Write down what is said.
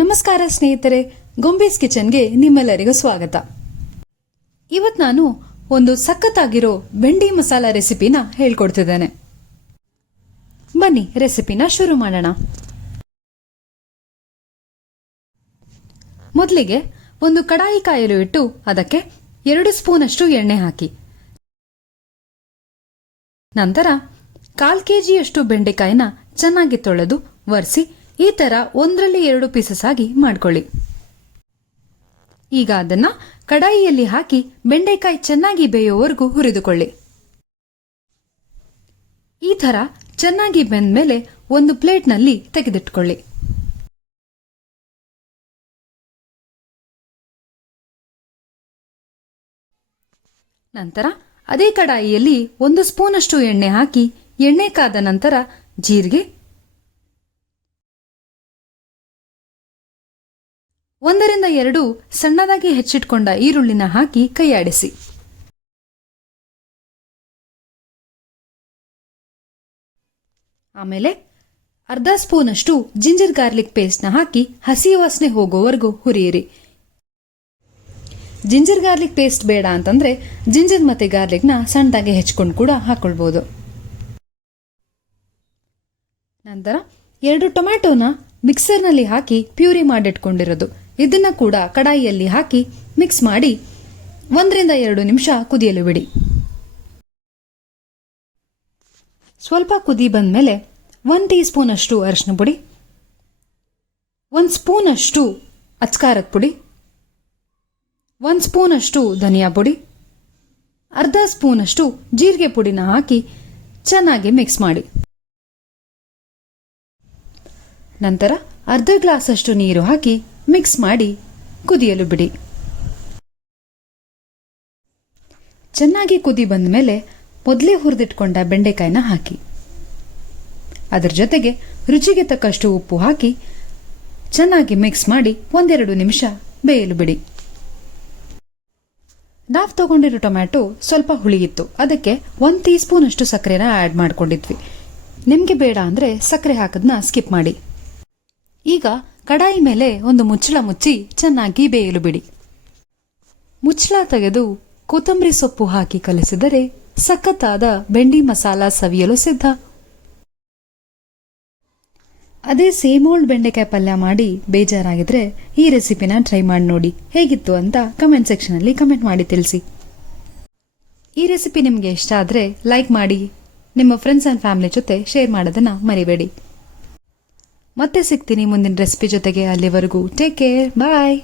ನಮಸ್ಕಾರ ಸ್ನೇಹಿತರೆ, ಗೊಂಬೆಸ್ ಕಿಚನ್ಗೆ ನಿಮ್ಮೆಲ್ಲರಿಗೂ ಸ್ವಾಗತ. ಇವತ್ತು ನಾನು ಒಂದು ಸಖತ್ತಾಗಿರೋ ಬೆಂಡಿ ಮಸಾಲ ರೆಸಿಪಿನ ಹೇಳ್ಕೊಡ್ತಿದ್ದೇನೆ. ಬನ್ನಿ ರೆಸಿಪಿನ ಶುರು ಮಾಡೋಣ. ಮೊದಲಿಗೆ ಒಂದು ಕಡಾಯಿ ಕಾಯಲು ಇಟ್ಟು ಅದಕ್ಕೆ 2 ಸ್ಪೂನ್ ಅಷ್ಟು ಎಣ್ಣೆ ಹಾಕಿ, ನಂತರ 1/4 kg ಬೆಂಡೆಕಾಯಿನ ಚೆನ್ನಾಗಿ ತೊಳೆದು ಒರೆಸಿ ಈ ತರ 1ರಲ್ಲಿ 2 ಪೀಸಸ್ ಆಗಿ ಮಾಡ್ಕೊಳ್ಳಿ. ಈಗ ಅದನ್ನ ಕಡಾಯಿಯಲ್ಲಿ ಹಾಕಿ ಬೆಂಡೆಕಾಯಿ ಚೆನ್ನಾಗಿ ಬೇಯೋವರೆಗೂ ಹುರಿದುಕೊಳ್ಳಿ. ಈ ತರ ಚೆನ್ನಾಗಿ ಬೆಂದ ಮೇಲೆ ಒಂದು ಪ್ಲೇಟ್ನಲ್ಲಿ ತೆಗೆದಿಟ್ಕೊಳ್ಳಿ. ನಂತರ ಅದೇ ಕಡಾಯಿಯಲ್ಲಿ 1 ಸ್ಪೂನ್ ಅಷ್ಟು ಎಣ್ಣೆ ಹಾಕಿ, ಎಣ್ಣೆ ಕಾದ ನಂತರ ಜೀರಿಗೆ, 1ರಿಂದ 2 ಸಣ್ಣದಾಗಿ ಹೆಚ್ಚಿಟ್ಕೊಂಡ ಈರುಳ್ಳಿನ ಹಾಕಿ ಕೈಯಾಡಿಸಿ. ಆಮೇಲೆ 1/2 ಸ್ಪೂನ್ ಅಷ್ಟು ಜಿಂಜರ್ ಗಾರ್ಲಿಕ್ ಪೇಸ್ಟ್ನ ಹಾಕಿ ಹಸಿ ವಾಸನೆ ಹೋಗೋವರೆಗೂ ಹುರಿಯಿರಿ. ಜಿಂಜರ್ ಗಾರ್ಲಿಕ್ ಪೇಸ್ಟ್ ಬೇಡ ಅಂತಂದ್ರೆ ಜಿಂಜರ್ ಮತ್ತೆ ಗಾರ್ಲಿಕ್ನ ಸಣ್ಣದಾಗಿ ಹೆಚ್ಚಿಕೊಂಡು ಕೂಡ ಹಾಕೊಳ್ಬಹುದು. ನಂತರ 2 ಟೊಮ್ಯಾಟೋನ ಮಿಕ್ಸರ್ನಲ್ಲಿ ಹಾಕಿ ಪ್ಯೂರಿ ಮಾಡಿಟ್ಕೊಂಡಿರೋದು ಇದನ್ನ ಕೂಡ ಕಡಾಯಿಯಲ್ಲಿ ಹಾಕಿ ಮಿಕ್ಸ್ ಮಾಡಿ 1ರಿಂದ 2 ನಿಮಿಷ ಕುದಿಯಲು ಬಿಡಿ. ಸ್ವಲ್ಪ ಕುದಿ ಬಂದ್ಮೇಲೆ 1 ಟೀ ಸ್ಪೂನ್ ಅಷ್ಟು ಅರಿಶಿನ ಪುಡಿ, 1 ಸ್ಪೂನ್ ಅಷ್ಟು ಅಚ್ಕಾರದ ಪುಡಿ, 1 ಸ್ಪೂನ್ ಅಷ್ಟು ಧನಿಯಾ ಪುಡಿ, 1/2 ಸ್ಪೂನ್ ಅಷ್ಟು ಜೀರಿಗೆ ಪುಡಿನ ಹಾಕಿ ಚೆನ್ನಾಗಿ ಮಿಕ್ಸ್ ಮಾಡಿ. ನಂತರ 1/2 ಗ್ಲಾಸ್ ಅಷ್ಟು ನೀರು ಹಾಕಿ ಮಿಕ್ಸ್ ಮಾಡಿ ಕುದಿಯಲು ಬಿಡಿ. ಚೆನ್ನಾಗಿ ಕುದಿ ಬಂದ ಮೇಲೆ ಮೊದಲೇ ಹುರಿದಿಟ್ಕೊಂಡ ಬೆಂಡೆಕಾಯಿನ ಹಾಕಿ, ಅದರ ಜೊತೆಗೆ ರುಚಿಗೆ ತಕ್ಕಷ್ಟು ಉಪ್ಪು ಹಾಕಿ ಚೆನ್ನಾಗಿ ಮಿಕ್ಸ್ ಮಾಡಿ 1-2 ನಿಮಿಷ ಬೇಯಲು ಬಿಡಿ. ನಾವು ತಗೊಂಡಿರೋ ಟೊಮ್ಯಾಟೊ ಸ್ವಲ್ಪ ಹುಳಿಯಿತ್ತು, ಅದಕ್ಕೆ 1 ಟೀ ಸ್ಪೂನ್ ಅಷ್ಟು ಸಕ್ಕರೆನ ಆಡ್ ಮಾಡ್ಕೊಂಡಿದ್ವಿ. ನಿಮ್ಗೆ ಬೇಡ ಅಂದ್ರೆ ಸಕ್ಕರೆ ಹಾಕದ್ನ ಸ್ಕಿಪ್ ಮಾಡಿ. ಈಗ ಕಡಾಯಿ ಮೇಲೆ ಒಂದು ಮುಚ್ಚಳ ಮುಚ್ಚಿ ಚೆನ್ನಾಗಿ ಬೇಯಲು ಬಿಡಿ. ಮುಚ್ಚಳ ತೆಗೆದು ಕೊತ್ತಂಬರಿ ಸೊಪ್ಪು ಹಾಕಿ ಕಲಿಸಿದರೆ ಸಖತ್ತಾದ ಬೆಂಡಿ ಮಸಾಲ ಸವಿಯಲು ಸಿದ್ಧ. ಅದೇ ಸೇಮ್ ಓಲ್ಡ್ ಬೆಂಡೆಕಾಯಿ ಪಲ್ಯ ಮಾಡಿ ಬೇಜಾರಾಗಿದ್ರೆ ಈ ರೆಸಿಪಿನ ಟ್ರೈ ಮಾಡಿ ನೋಡಿ. ಹೇಗಿತ್ತು ಅಂತ ಕಮೆಂಟ್ ಸೆಕ್ಷನ್ ಅಲ್ಲಿ ಕಮೆಂಟ್ ಮಾಡಿ ತಿಳಿಸಿ. ಈ ರೆಸಿಪಿ ನಿಮಗೆ ಇಷ್ಟ ಆದ್ರೆ ಲೈಕ್ ಮಾಡಿ, ನಿಮ್ಮ ಫ್ರೆಂಡ್ಸ್ ಅಂಡ್ ಫ್ಯಾಮಿಲಿ ಜೊತೆ ಶೇರ್ ಮಾಡೋದನ್ನ ಮರಿಬೇಡಿ. ಮತ್ತೆ ಸಿಗ್ತೀನಿ ಮುಂದಿನ ರೆಸಿಪಿ ಜೊತೆಗೆ. ಅಲ್ಲಿವರೆಗೂ ಟೇಕ್ ಕೇರ್, ಬಾಯ್.